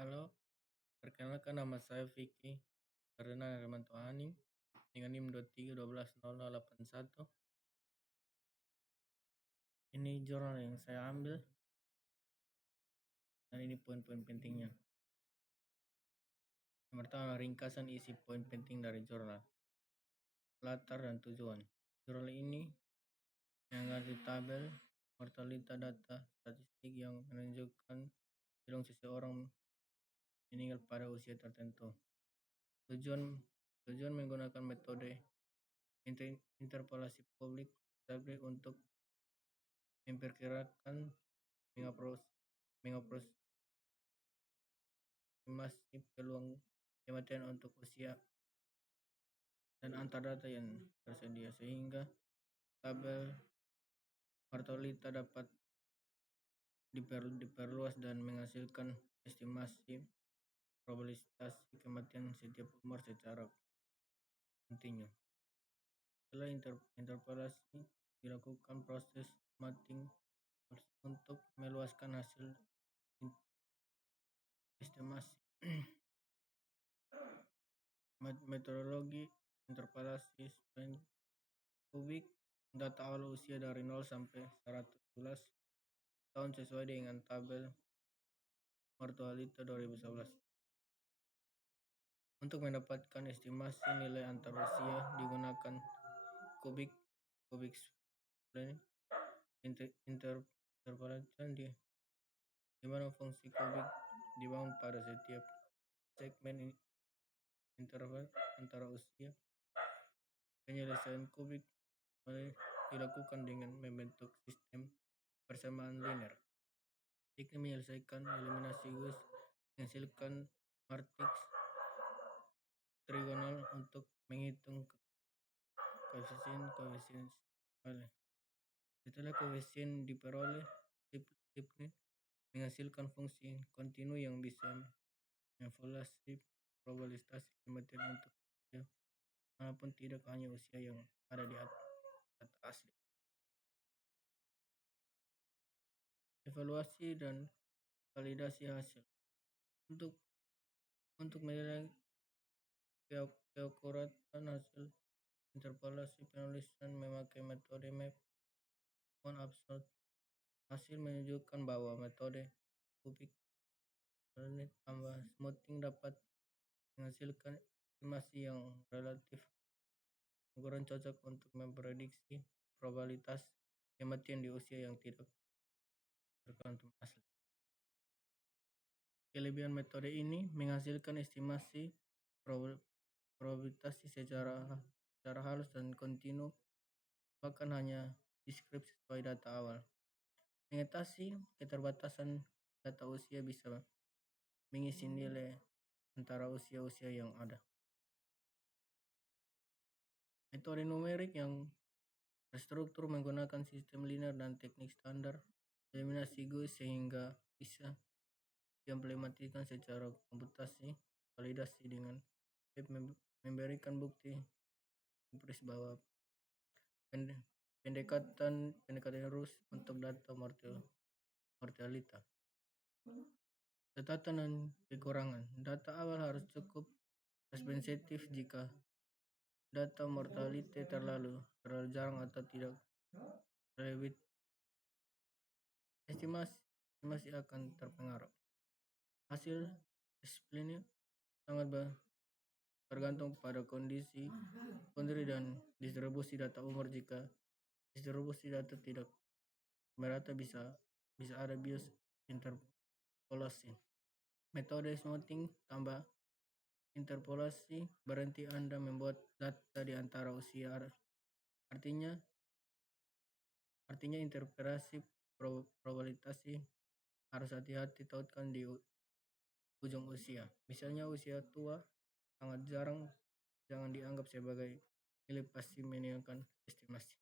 Halo, perkenalkan nama saya Vicky Ferdinand Hermanto Ani dengan NIM 23120081. Ini jurnal yang saya ambil dan ini poin-poin pentingnya. Yang pertama, ringkasan isi poin penting dari jurnal, latar dan tujuan. Jurnal ini mengandung tabel mortalita data statistik yang menunjukkan bilang seseorang meninggal pada usia tertentu. Tujuan menggunakan metode interpolasi publik untuk memperkirakan mengaproksimasi peluang kematian untuk usia dan antar data yang tersedia sehingga tabel mortalita dapat diperluas dan menghasilkan estimasi probabilitas kematian setiap umur secara kontinu. Setelah interpolasi dilakukan proses mapping untuk meluaskan hasil estimasi. Metodologi interpolasi spend kubik data awal usia dari 0 sampai 111 tahun sesuai dengan tabel mortalita 2011. Untuk mendapatkan estimasi nilai antar usia digunakan kubik spend interpolasi di mana fungsi kubik dibangun pada setiap segmen interval antara usia. Penyelesaian kubik dilakukan dengan membentuk sistem persamaan linear. Teknik menyelesaikan eliminasi Gauss menghasilkan matriks trigonal untuk menghitung koefisien. Setelah koefisien diperoleh, teknik menghasilkan fungsi kontinu yang bisa mengevaluasi probabilitas kematian untuk usia manapun, tidak hanya usia yang ada di data asli. Evaluasi dan validasi hasil. Untuk menilai keakuratan hasil interpolasi, penulisan memakai metode map on absolute. Hasil menunjukkan bahwa metode kubik tambah smoothing dapat menghasilkan estimasi yang relatif kurang cocok untuk memprediksi probabilitas kematian di usia yang tidak tergantung asli. Kelebihan metode ini menghasilkan estimasi probabilitas secara halus dan kontinu, bahkan hanya deskripsi sesuai data awal. Mengatasi keterbatasan data usia bisa mengisi nilai antara usia-usia yang ada. Metode numerik yang terstruktur menggunakan sistem linear dan teknik standar eliminasi Gauss sehingga bisa diimplementasikan secara komputasi. Validasi dengan memberikan bukti empiris bahwa pendekatan lurus untuk data mortalita. Catatan dan kekurangan. Data awal harus cukup sensitif jika data mortality terlalu jarang atau tidak relevant. Estimasi akan terpengaruh. Hasil disiplinnya sangat tergantung pada kondisi dan distribusi data umur. Jika distribusi data tidak merata, bisa ada bias interpolasi. Metode smoothing tambah interpolasi berarti Anda membuat data di antara usia. Artinya interpretasi probabilitas harus hati-hati tautkan di ujung usia. Misalnya usia tua sangat jarang, jangan dianggap sebagai nilai pasti meninggalkan estimasi.